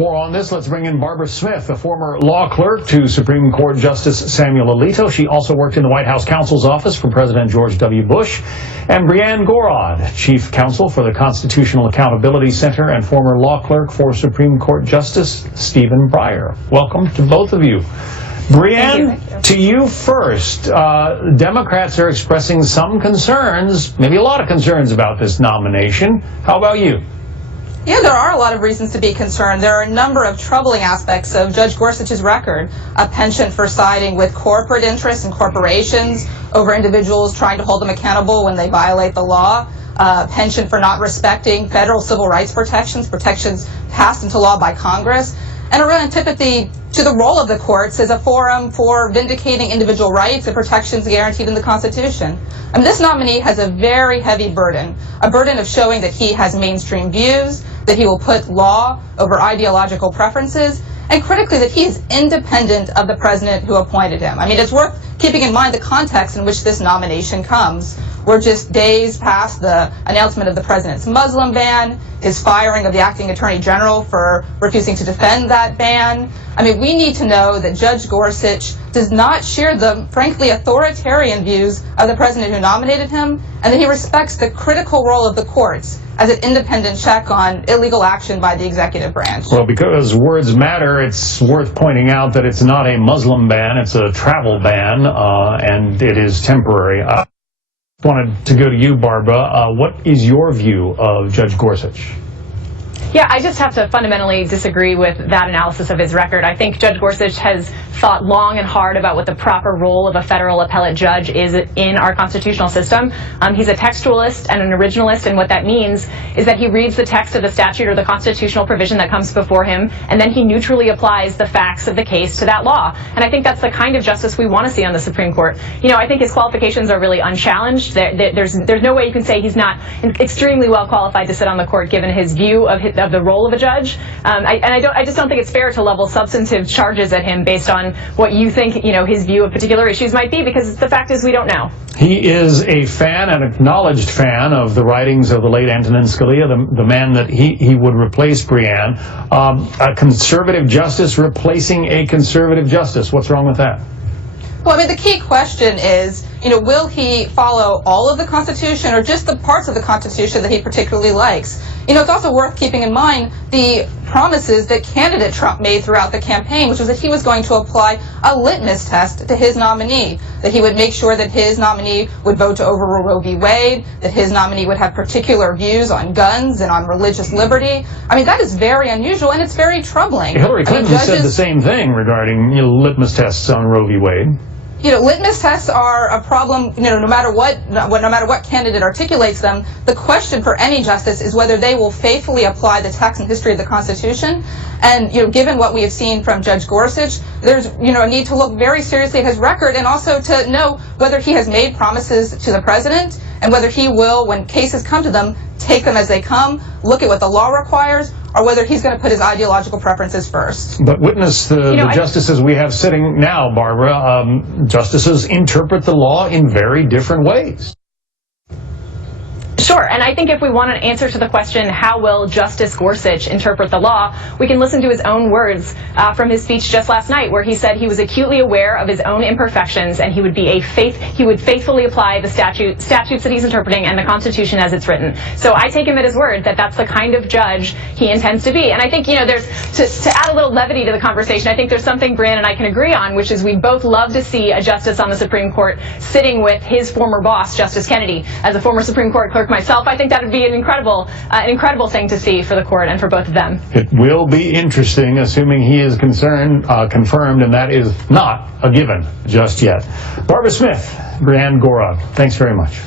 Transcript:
More on this, let's bring in Barbara Smith, a former law clerk to Supreme Court Justice Samuel Alito. She also worked in the White House counsel's office for President George W. Bush. And Brianne Gorod, chief counsel for the Constitutional Accountability Center and former law clerk for Supreme Court Justice Stephen Breyer. Welcome to both of you. Brianne, to you first. Democrats are expressing some concerns, maybe a lot of concerns about this nomination. How about you? Yeah, there are a lot of reasons to be concerned. There are a number of troubling aspects of Judge Gorsuch's record. A penchant for siding with corporate interests and corporations over individuals trying to hold them accountable when they violate the law. A penchant for not respecting federal civil rights protections passed into law by Congress. And a real antipathy to the role of the courts as a forum for vindicating individual rights and protections guaranteed in the Constitution. I mean, this nominee has a very heavy burden, a burden of showing that he has mainstream views, that he will put law over ideological preferences, and critically that he is independent of the president who appointed him. I mean, it's worth keeping in mind the context in which this nomination comes. We're just days past the announcement of the president's Muslim ban, his firing of the acting attorney general for refusing to defend that ban. I mean, we need to know that Judge Gorsuch does not share the, frankly, authoritarian views of the president who nominated him, and that he respects the critical role of the courts as an independent check on illegal action by the executive branch. Well, because words matter, it's worth pointing out that it's not a Muslim ban, it's a travel ban, and it is temporary. Wanted to go to you, Barbara. What is your view of Judge Gorsuch? Yeah, I just have to fundamentally disagree with that analysis of his record. I think Judge Gorsuch has thought long and hard about what the proper role of a federal appellate judge is in our constitutional system. He's a textualist and an originalist, and what that means is that he reads the text of the statute or the constitutional provision that comes before him, and then he neutrally applies the facts of the case to that law. And I think that's the kind of justice we want to see on the Supreme Court. You know, I think his qualifications are really unchallenged. There's no way you can say he's not extremely well qualified to sit on the court given his view of the role of a judge. I just don't think it's fair to level substantive charges at him based on what you think, you know, his view of particular issues might be, because the fact is we don't know. He is a fan, an acknowledged fan of the writings of the late Antonin Scalia, the man that he would replace Brianne. A conservative justice replacing a conservative justice. What's wrong with that? Well, I mean, the key question is, you know, will he follow all of the Constitution or just the parts of the Constitution that he particularly likes? You know, it's also worth keeping in mind the promises that candidate Trump made throughout the campaign, which was that he was going to apply a litmus test to his nominee, that he would make sure that his nominee would vote to overrule Roe v. Wade, that his nominee would have particular views on guns and on religious liberty. I mean, that is very unusual, and it's very troubling. Hillary Clinton said the same thing regarding, you know, litmus tests on Roe v. Wade. You know, litmus tests are a problem, you know, no matter what candidate articulates them. The question for any justice is whether they will faithfully apply the text and history of the Constitution. And, you know, given what we have seen from Judge Gorsuch, there's, you know, a need to look very seriously at his record and also to know whether he has made promises to the president and whether he will, when cases come to them, take them as they come, look at what the law requires, or whether he's going to put his ideological preferences first. But witness the justices we have sitting now, Barbara. Justices interpret the law in very different ways. Sure, and I think if we want an answer to the question, how will Justice Gorsuch interpret the law, we can listen to his own words from his speech just last night, where he said he was acutely aware of his own imperfections and he would faithfully apply the statutes that he's interpreting and the Constitution as it's written. So I take him at his word that that's the kind of judge he intends to be. And I think, you know, there's to add a little levity to the conversation, I think there's something Brianne and I can agree on, which is we'd both love to see a justice on the Supreme Court sitting with his former boss, Justice Kennedy. As a former Supreme Court clerk myself, I think that would be an incredible thing to see for the court and for both of them. It will be interesting, assuming he is confirmed, and that is not a given just yet. Barbara Smith, Brianne Gorod, thanks very much.